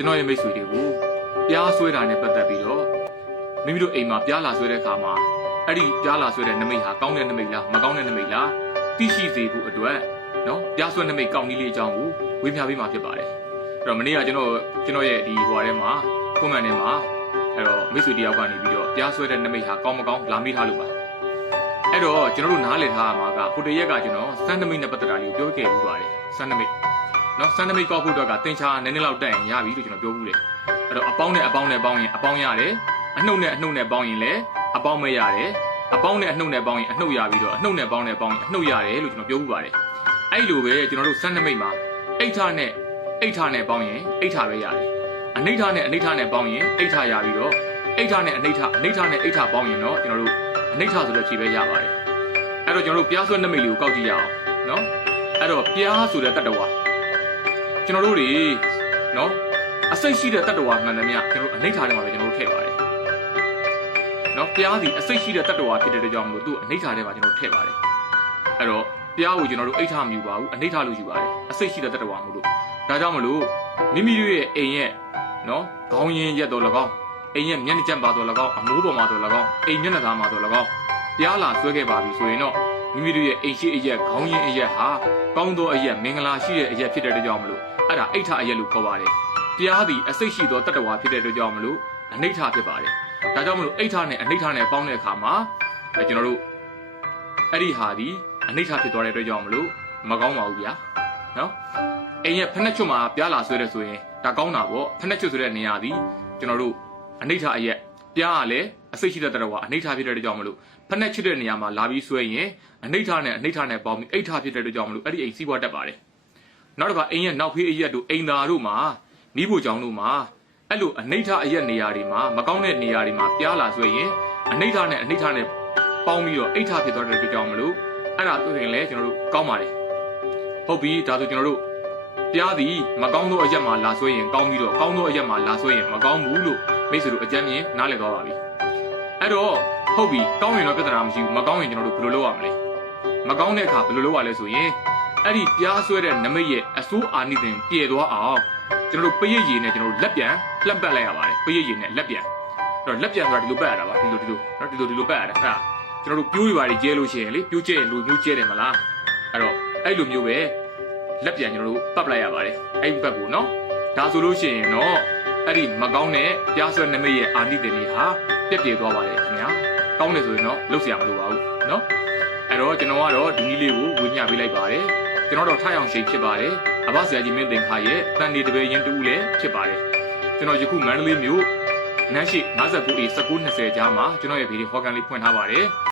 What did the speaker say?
ကျွန်တော်ရဲ့မိတ်ဆွေတွေကိုပြားဆွဲတာနဲ့ပတ်သက်ပြီးတော့မိမိတို့အိမ်မှာပြားလာဆွဲတဲ့အခါမှာအဲ့ဒီပြားလာဆွဲတဲ့နမိတ်ဟာကောင်းတဲ့နမိတ်လားမကောင်းတဲ့နမိတ်လားသိရှိစေဖို့အတွက်နော်ပြားဆွဲနမိတ်ကောင်းနည်းလေးအကြောင်းကိုဝေမျှပေးမှာဖြစ်ပါတယ်အဲ့တော့မနေ့ကကျွန်တော်ကျွန်တော်ရဲ့ဒီဟိုဟာထဲမှာကွန်မန့်ထဲမှာအဲ့တော့မိတ်ဆွေတယောက်ကနေပြီးတော့ပြားဆွဲတဲ့နမိတ်ဟာကောင်းမကောင်းလာမေးထားလို့ပါအဲ့တော့ကျွန်တော်တို့နားလည်ထားရမှာကဟိုတရက်ကကျွန်တော်စမ်းနမိတ်နဲ့ပတ်သက်တာလေးကိုပြောခဲ့ပြီးပါတယ်စမ်းနမိတ်နော်စန္ဒမိတ်ကောက်ဖို့အတွက်ကတင်ချာနည်းနည်းလောက်တက်ရင်ရပြီလို့ကျွန်တော်ပြောဘူးတယ်အဲ့တော့အပေါင်းနဲ့အပေါင်းနဲ့ပေါင်းရင်အပေါင်းရတယ်အနှုတ်နဲ့အနှုတ်နဲ့ပေါင်းရင်လည်းအပေါင်းမရတယ်အပေါင်းနဲ့အနှုတ်နဲ့ပေါင်းရင်အနှုတ်ရပြီးတော့အနှုတ်နဲ့ပေါင်းနဲ့ပေါင်းရင်အနှုတ်ရတယ်လို့ကျွန်တော်ပြောဘူးပါတယ်အဲ့လိုပဲကျွန်တော်တို့စန္ဒမိတ်မှာအိဋ္ဌနဲ့အိဋ္ဌနဲ့ပေါင်းရင်အိဋ္ဌပဲရတယ်အနိဋ္ဌနဲ့အနိဋ္ဌနဲ့ပေါင်းရင်အိဋ္ဌရပြီးတော့အိဋ္ဌနဲ့အနိဋ္ဌအနိဋ္ဌနဲ့အိဋ္ဌပေါင်းရင်တော့ကျွန်တော်တို့အနိဋ္ဌဆိုတဲ့ဖြေပဲရပါတယ်အဲ့တော့ကျွန်တော်တို့ပြားဆွဲနမိတ်လေးကိုကောက်ကြည့်ရအောင်နော်အဲ့တော့ပြားဆိုတဲ့တတ္တဝါ ကျွန်တော်တို့တွေနော်အစိတ်ရှိတဲ့တတ္တဝါမှန်သမျှကျွန်တော်တို့အနိဋ္ဌာထဲမှာပဲကျွန်တော်တို့ထည့်ပါတယ်နော်ပြားစီအစိတ်ရှိတဲ့တတ္တဝါဖြစ်တဲ့အတွက်ကြောင့်မလို့သူ့အနိဋ္ဌာထဲမှာကျွန်တော်တို့ထည့်ပါတယ်အဲ့တော့ပြားကိုကျွန်တော်တို့အိဋ္ဌာမယူပါဘူးအနိဋ္ဌာလို့ယူပါတယ်အစိတ်ရှိတဲ့တတ္တဝါမို့လို့ဒါကြောင့်မလို့မိမိတို့ရဲ့အိမ်ရဲ့နော်ခေါင်းရင်းရက်တော်၎င်းအိမ်ရဲ့မျက်နှာကျက်ပါတော်၎င်းအမိုးပေါ်မှာတော်၎င်းအိမ်မျက်နှာသားမှာတော်၎င်းပြားလာဆွဲခဲ့ပါပြီဆိုရင်တော့ မိမိတို့ရဲ့အိမ်ရှိအရက်ခေါင်းရင်းအရက်ဟာကောင်းသောအရက်မင်္ဂလာရှိတဲ့အရက်ဖြစ်တဲ့အတွက်ကြောင့်မလို့အဲ့ဒါအိဋ္ဌအရက်လို့ခေါ်ပါတယ်။တရားသည်အစိတ်ရှိသောတတ္တဝါဖြစ်တဲ့အတွက်ကြောင့်မလို့အနိဋ္ဌဖြစ်ပါတယ်။ဒါကြောင့်မလို့အိဋ္ဌနဲ့အနိဋ္ဌနဲ့ပေါင်းတဲ့အခါမှာအဲကျွန်တော်တို့အဲ့ဒီဟာဒီအနိဋ္ဌဖြစ်သွားတဲ့အတွက်ကြောင့်မလို့မကောင်းပါဘူးဗျာ။နော်။အိမ်ရဲ့ဖက်နှက်ချွတ်မှာပြားလာဆွဲတဲ့ဆိုရင်ဒါကောင်းတာပေါ့။ဖက်နှက်ချွတ်ဆိုတဲ့နေရာသည်ကျွန်တော်တို့အနိဋ္ဌအရက်ပြားကလည်း အစိတ်ရှိတဲ့တတ္တဝါအနိဋ္ဌဖြစ်တဲ့အတွက်ကြောင့်မလို့ဖက်နှက်ချွတ်တဲ့နေရာမှာလာပြီးဆွဲရင်အနိဋ္ဌနဲ့အနိဋ္ဌနဲ့ပေါင်းပြီးအိဋ္ဌဖြစ်တဲ့အတွက်ကြောင့်မလို့အဲ့ဒီအိမ်စီးပွားတက်ပါတယ်။နောက်တစ်ခါအိမ်ရဲ့နောက်ဖေးအရက်တို့အိမ်သားတို့မှာမိဖို့ကြောင့်တို့မှာအဲ့လိုအနိဋ္ဌအရက်နေရာတွေမှာမကောင်းတဲ့နေရာတွေမှာပြားလာဆိုရင်အနိဋ္ဌနဲ့အနိဋ္ဌနဲ့ပေါင်းပြီးတော့အိဋ္ဌဖြစ်သွားတဲ့အတွက်ကြောင့်မလို့အဲ့ဒါဆိုရင်လည်းကျွန်တော်တို့ကောင်းပါတယ်ဟုတ်ပြီဒါဆိုကျွန်တော်တို့ပြားသည်မကောင်းသောအရက်မှာလာဆွဲရင်ကောင်းပြီးတော့ကောင်းသောအရက်မှာလာဆွဲရင်မကောင်းဘူးလို့မိတ်ဆွေတို့အကြမ်းမြင်နားလည်သွားပါပြီ အဲ့တော့ဟုတ်ပြီကောင်းရင်တော့ပြဿနာမရှိဘူးမကောင်းရင်ကျွန်တော်တို့ဘယ်လိုလုပ်ရမလဲမကောင်းတဲ့အခါဘယ်လိုလုပ်ရလဲဆိုရင်အဲ့ဒီပြားဆွဲတဲ့နမိတ်ရဲ့အစိုးအာနိသင်ပြည့်သွားအောင်ကျွန်တော်တို့ပရိတ်ရည်နဲ့ကျွန်တော်တို့လက်ပြန်လှမ်းပတ်လိုက်ရပါတယ်ပရိတ်ရည်နဲ့လက်ပြန်အဲ့တော့လက်ပြန်ဆိုတာဒီလိုပတ်ရတာပါဒီလိုဒီလိုနော်ဒီလိုဒီလိုပတ်ရတာအဲ့ဒါကျွန်တော်တို့ပြိုးရပါတွေကျဲလို့ရှိရင်လေပြိုးကျဲရင်လူမျိုးကျဲတယ်မလားအဲ့တော့အဲ့လိုမျိုးပဲလက်ပြန်ကျွန်တော်တို့ပတ်ပလိုက်ရပါတယ်အဲ့ဒီဘက်ကိုနော်ဒါဆိုလို့ရှိရင်တော့အဲ့ဒီမကောင်းတဲ့ပြားဆွဲနမိတ်ရဲ့အာနိသင်တွေဟာ ပြည့်ပြည့်သွားပါတယ်ခင်ဗျာကောင်းတယ်ဆိုရင်တော့လုပ်เสียမလို့ပါဘူးနော်အဲ့တော့ကျွန်တော်ကတော့ဒီနည်းလေးကိုဝေမျှပေးလိုက်ပါတယ် ကျွန်တော်တော့ထားအောင်ရှိဖြစ်ပါတယ်အဘဆရာကြီးမင်းသင်္ခါရဲ့တန်နေတပည့်ရင်တူလည်းဖြစ်ပါတယ်ကျွန်တော်ယခုမန္တလေးမြို့နန်းရှိ59 A 1920ကြားမှာကျွန်တော်ရဲ့ဗီဒီယိုဟောကန်လေးဖွင့်ထားပါတယ်